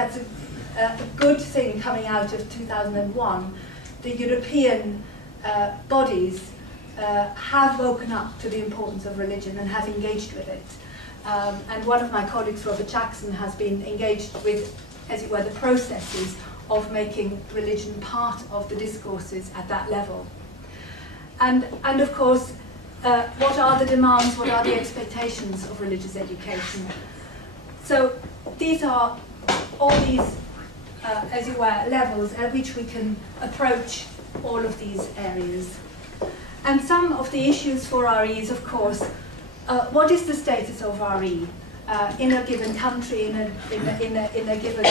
that's a good thing coming out of 2001. The European bodies have woken up to the importance of religion and have engaged with it. And one of my colleagues, Robert Jackson, has been engaged with, as it were, the processes of making religion part of the discourses at that level. And of course, what are the demands, what are the expectations of religious education? So these are all these, as it were, levels at which we can approach all of these areas. And some of the issues for RE is, of course, what is the status of RE in a given country, in a given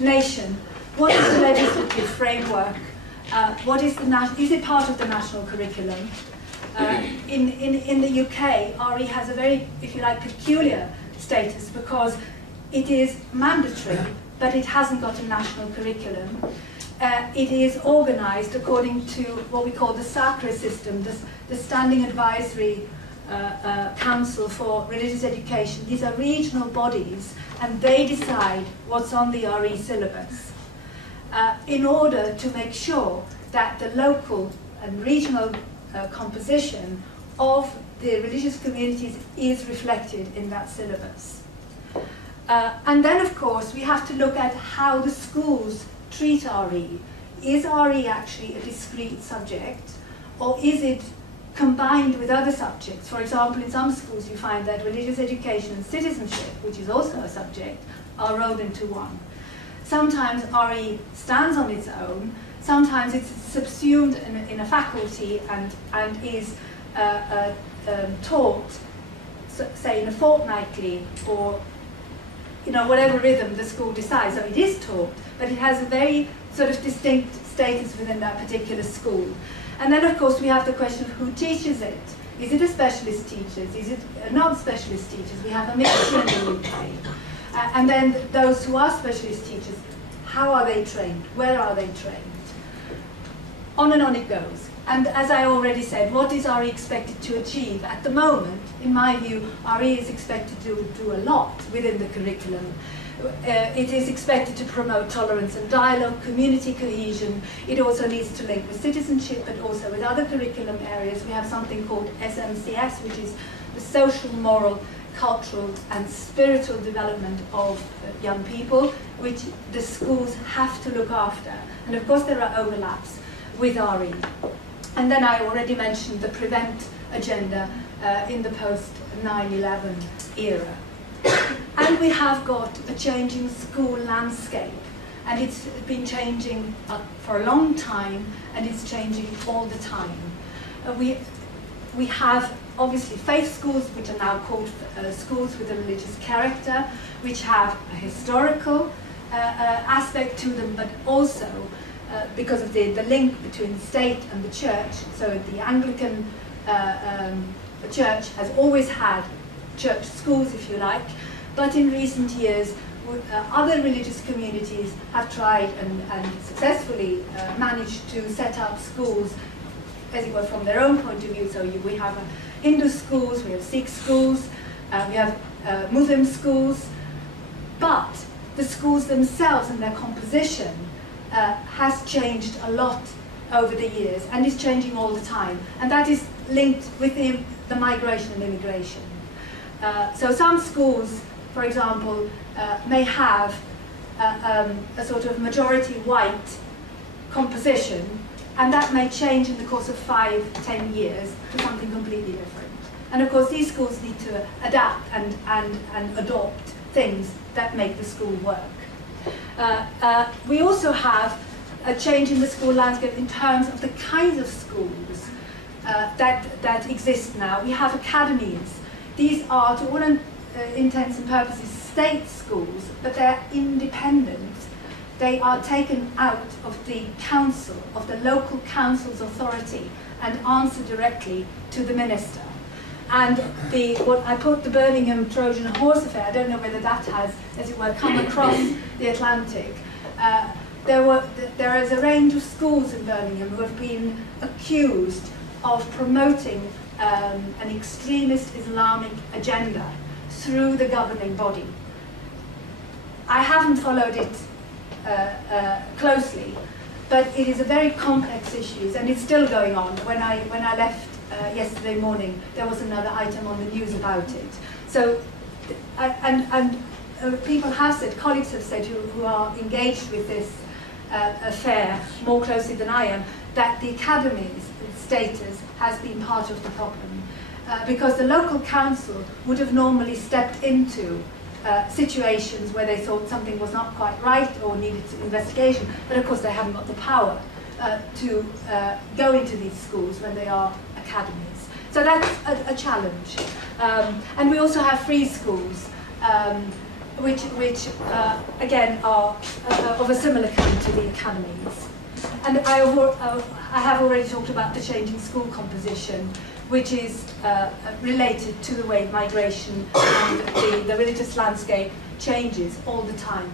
nation? What is the legislative framework? What is is it part of the national curriculum? In the UK, RE has a very, if you like, peculiar status because it is mandatory, but it hasn't got a national curriculum. It is organised according to what we call the SACRA system, the Standing Advisory Council for Religious Education. These are regional bodies, and they decide what's on the RE syllabus in order to make sure that the local and regional composition of the religious communities is reflected in that syllabus. And then, of course, we have to look at how the schools treat RE. Is RE actually a discrete subject, or is it combined with other subjects? For example, in some schools you find that religious education and citizenship, which is also a subject, are rolled into one. Sometimes RE stands on its own, sometimes it's subsumed in a faculty and is taught, say, in a fortnightly or whatever rhythm the school decides. So it is taught, but it has a very sort of distinct status within that particular school. And then, of course, we have the question of who teaches it. Is it a specialist teachers? Is it non-specialist teachers? We have a mixture in the UK. And then those who are specialist teachers, how are they trained? Where are they trained? On and on it goes. And as I already said, what is RE expected to achieve? At the moment, in my view, RE is expected to do a lot within the curriculum. It is expected to promote tolerance and dialogue, community cohesion. It also needs to link with citizenship, but also with other curriculum areas. We have something called SMCS, which is the social, moral, cultural and spiritual development of young people, which the schools have to look after. And of course there are overlaps with RE. And then I already mentioned the prevent agenda in the post-9/11 era. And we have got a changing school landscape, and it's been changing for a long time, and it's changing all the time. We have obviously faith schools, which are now called schools with a religious character, which have a historical aspect to them, but also because of the link between the state and the church. So the Anglican church has always had church schools, if you like, but in recent years other religious communities have tried and successfully managed to set up schools, as it were, from their own point of view. So we have Hindu schools, we have Sikh schools, we have Muslim schools, but the schools themselves and their composition has changed a lot over the years and is changing all the time, and that is linked with the migration and immigration. So some schools, for example, may have a sort of majority white composition, and that may change in the course of 5-10 years to something completely different. And of course these schools need to adapt and adopt things that make the school work. We also have a change in the school landscape in terms of the kinds of schools that exist now. We have academies. These are, to all intents and purposes, state schools, but they're independent. They are taken out of the council, of the local council's authority, and answer directly to the minister. And what I put the Birmingham Trojan Horse affair, I don't know whether that has, as it were, come across the Atlantic. There is a range of schools in Birmingham who have been accused of promoting an extremist Islamic agenda through the governing body. I haven't followed it closely, but it is a very complex issue, and it's still going on. When I left yesterday morning, there was another item on the news about it. So, people have said, colleagues have said, who are engaged with this affair more closely than I am, that the academy's status has been part of the problem. Because the local council would have normally stepped into situations where they thought something was not quite right or needed investigation, but of course they haven't got the power to go into these schools when they are academies. So that's a challenge. And we also have free schools, which again are of a similar kind to the academies. And I have already talked about the changing school composition, which is related to the way migration and the religious landscape changes all the time.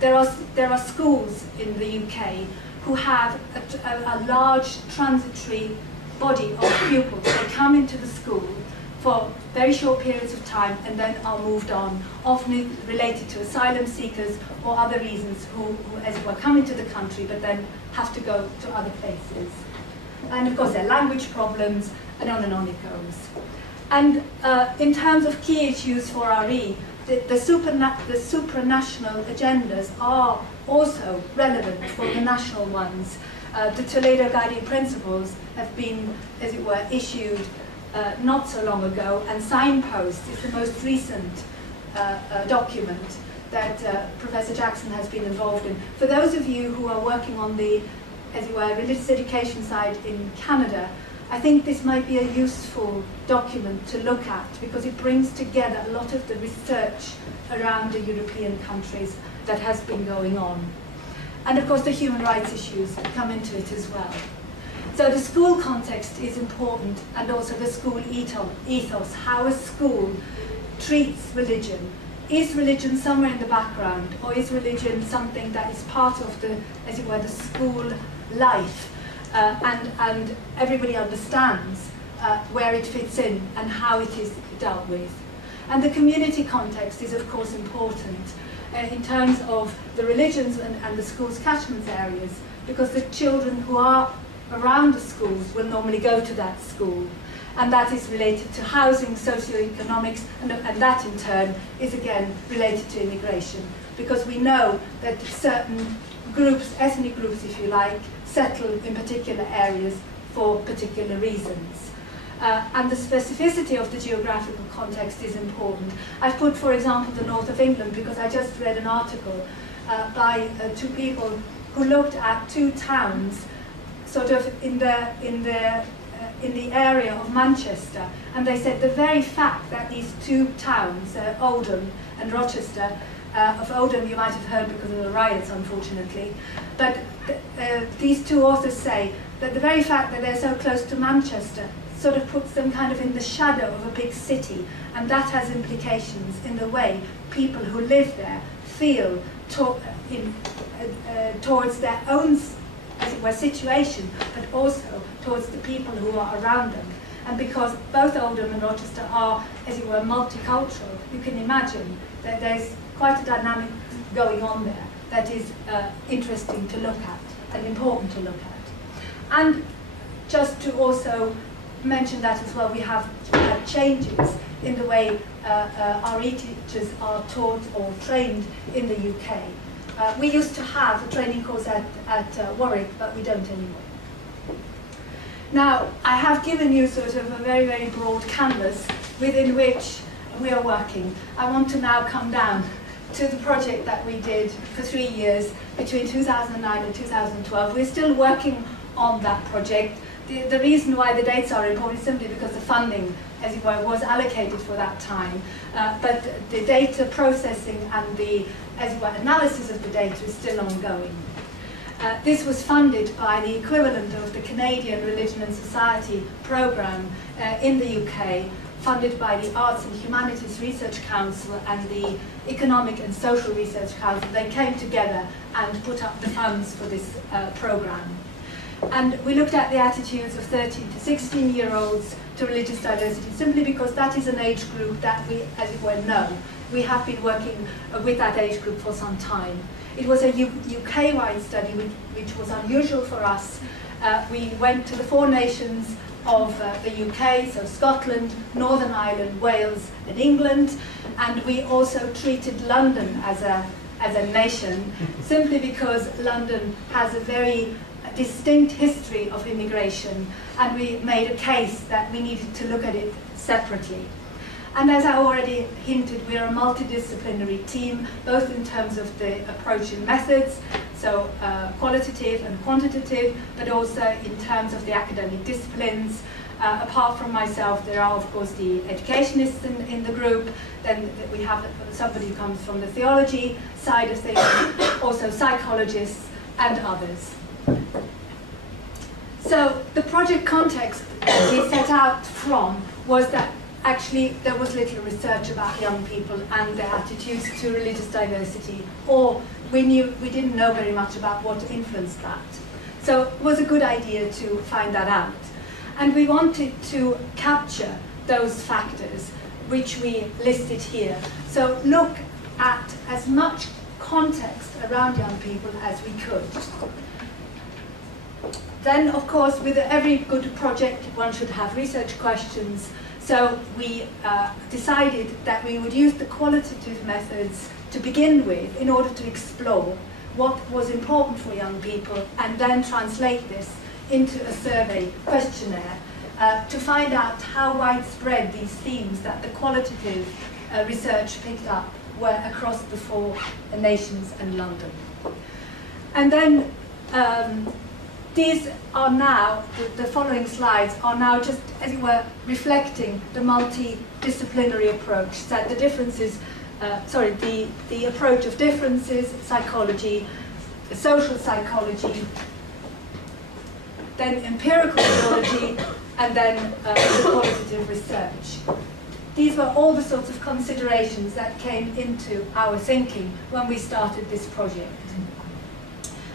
There are schools in the UK who have a large transitory body of pupils. They come into the school for very short periods of time and then are moved on, often related to asylum seekers or other reasons who as it were, come into the country but then have to go to other places. And of course there are language problems, and on it goes. And in terms of key issues for RE, the supranational agendas are also relevant for the national ones. The Toledo Guiding Principles have been, as it were, issued not so long ago, and Signpost is the most recent document that Professor Jackson has been involved in. For those of you who are working on the, as it were, religious education side in Canada, I think this might be a useful document to look at because it brings together a lot of the research around the European countries that has been going on. And of course the human rights issues come into it as well. So the school context is important, and also the school ethos, how a school treats religion. Is religion somewhere in the background, or is religion something that is part of the, as it were, the school life? And everybody understands where it fits in and how it is dealt with. And the community context is of course important in terms of the religions and the school's catchment areas, because the children who are around the schools will normally go to that school. And that is related to housing, socioeconomics, and that in turn is again related to immigration, because we know that certain groups, ethnic groups if you like, settle in particular areas for particular reasons. And the specificity of the geographical context is important. I've put, for example, the north of England because I just read an article by two people who looked at two towns sort of in the area of Manchester, and they said the very fact that these two towns, Oldham and Rochester, of Oldham you might have heard because of the riots unfortunately, but these two authors say that the very fact that they're so close to Manchester sort of puts them kind of in the shadow of a big city, and that has implications in the way people who live there feel towards their own, as it were, situation, but also towards the people who are around them. And because both Oldham and Rochester are, as it were, multicultural, you can imagine that there's quite a dynamic going on there that is interesting to look at and important to look at. And just to also mention that as well, we have changes in the way RE teachers are taught or trained in the UK. We used to have a training course at Warwick, but we don't anymore. Now, I have given you sort of a very, very broad canvas within which we are working. I want to now come down to the project that we did for 3 years between 2009 and 2012. We're still working on that project. The reason why the dates are important is simply because the funding, as it were, was allocated for that time. But the data processing and the, as it were, analysis of the data is still ongoing. This was funded by the equivalent of the Canadian Religion and Society programme in the UK, funded by the Arts and Humanities Research Council and the Economic and Social Research Council. They came together and put up the funds for this programme. And we looked at the attitudes of 13 to 16-year-olds to religious diversity, simply because that is an age group that we, as it were, know we have been working with that age group for some time. It was a UK-wide study, which was unusual for us. We went to the 4 nations of the UK, so Scotland, Northern Ireland, Wales and England, and we also treated London as a nation, simply because London has a very distinct history of immigration, and we made a case that we needed to look at it separately. And as I already hinted, we are a multidisciplinary team, both in terms of the approach and methods, so qualitative and quantitative, but also in terms of the academic disciplines. Apart from myself, there are, of course, the educationists in the group. Then we have somebody who comes from the theology side of things, also psychologists and others. So the project context we set out from was that actually there was little research about young people and their attitudes to religious diversity, or we didn't know very much about what influenced that. So it was a good idea to find that out. And we wanted to capture those factors which we listed here. So look at as much context around young people as we could. Then, of course, with every good project, one should have research questions. So we decided that we would use the qualitative methods to begin with in order to explore what was important for young people, and then translate this into a survey questionnaire to find out how widespread these themes that the qualitative research picked up were across the 4 nations and London. And then these are now, the following slides are now just, as it were, reflecting the multidisciplinary approach, that the differences, the approach of differences, psychology, social psychology, then empirical theology, and then the qualitative research. These were all the sorts of considerations that came into our thinking when we started this project.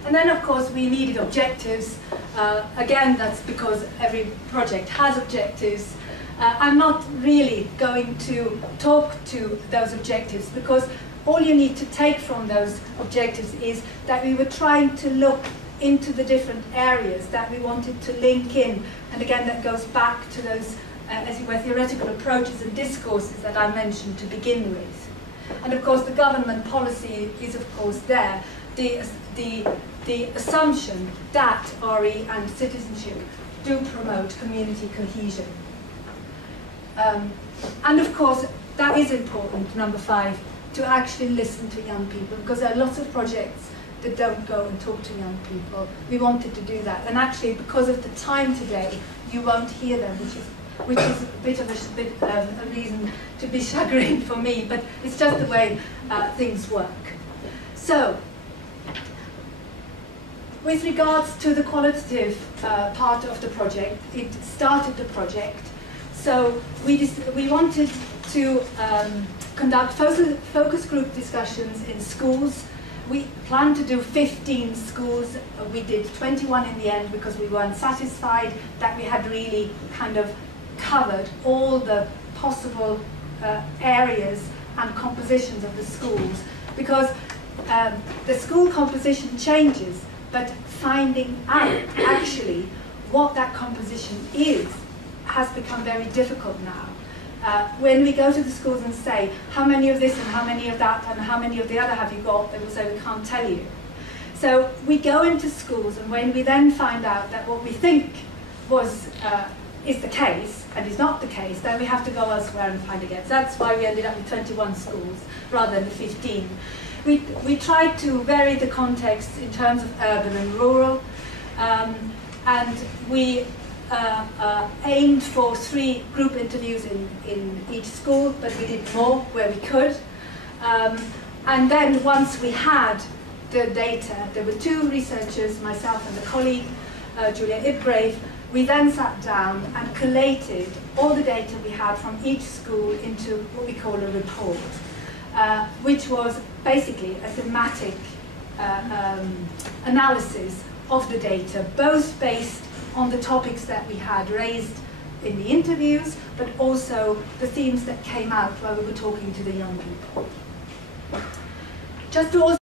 And then, of course, we needed objectives. Again, that's because every project has objectives. I'm not really going to talk to those objectives, because all you need to take from those objectives is that we were trying to look into the different areas that we wanted to link in. And again, that goes back to those, as it were, theoretical approaches and discourses that I mentioned to begin with. And of course, the government policy is, of course, there. The assumption that RE and citizenship do promote community cohesion. And of course, that is important, number 5, to actually listen to young people, because there are lots of projects that don't go and talk to young people. We wanted to do that, and actually, because of the time today, you won't hear them, which is a bit of a reason to be chagrined for me, but it's just the way things work. So, with regards to the qualitative part of the project, it started the project. So we wanted to conduct focus group discussions in schools. We planned to do 15 schools. We did 21 in the end because we weren't satisfied that we had really kind of covered all the possible areas and compositions of the schools, because the school composition changes, but finding out actually what that composition is has become very difficult now. When we go to the schools and say, how many of this and how many of that and how many of the other have you got, they will say, we can't tell you. So we go into schools, and when we then find out that what we think is the case and is not the case, then we have to go elsewhere and find again. So that's why we ended up with 21 schools rather than the 15. We tried to vary the context in terms of urban and rural, and we aimed for 3 group interviews in each school, but we did more where we could. And then once we had the data, there were 2 researchers, myself and a colleague, Julia Ibgrave. We then sat down and collated all the data we had from each school into what we call a report, which was basically a thematic analysis of the data, both based on the topics that we had raised in the interviews, but also the themes that came out while we were talking to the young people. Just to also